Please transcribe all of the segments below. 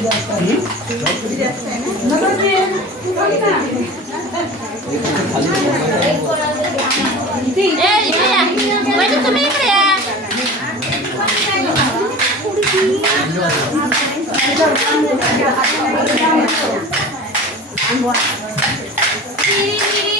Ini इकडे या Thank.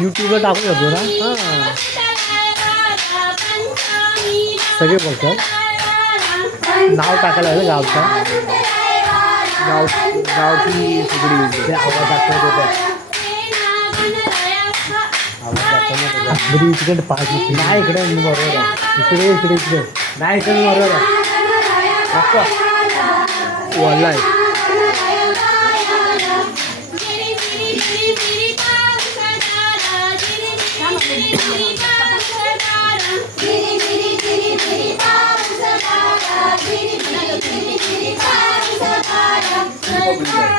यूट्यूबला टाकू शकतो ना हां सगळे बघतात नाव टाकायला आहे ना गावचं गाव गावची सगळी ते आवाज दाखवत होतं आवाज दाखवत बरी इकडे पाच नाही इकडे बरोबर इकडे इकडे. इकडे नाही इकडे बरोबर आहे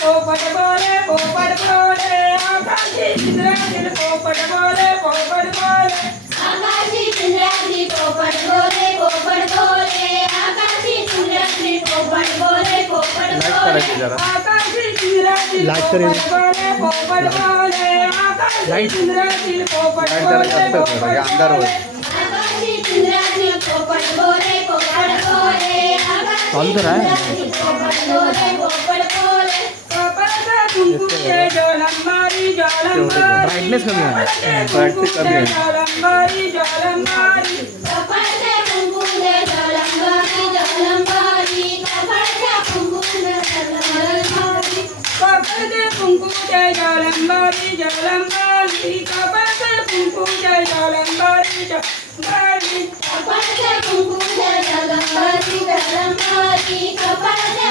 पोपट बोले पोपट बोले आकाशी चिंद्रातील पोपट बोले पोपट बोले आकाशी चंद्राची पोपट बोले पोपट बोले आकाशी चंद्राची पोपट बोले पोपट बोले आकाशी चिंद्रातील पोपट बोले पोपट बोले आकाशी लाईट. पोपट बोले करा, हे. आकाशी चंद्राची पोपट बोले पोपट बोले चल तो रहा है ब्राइटनेस कमी है ब्राइटनेस कमी है जलम्बारी जलम्बारी कपड़ कपाळच्या कुंकूच्या जगमाती कपाळच्या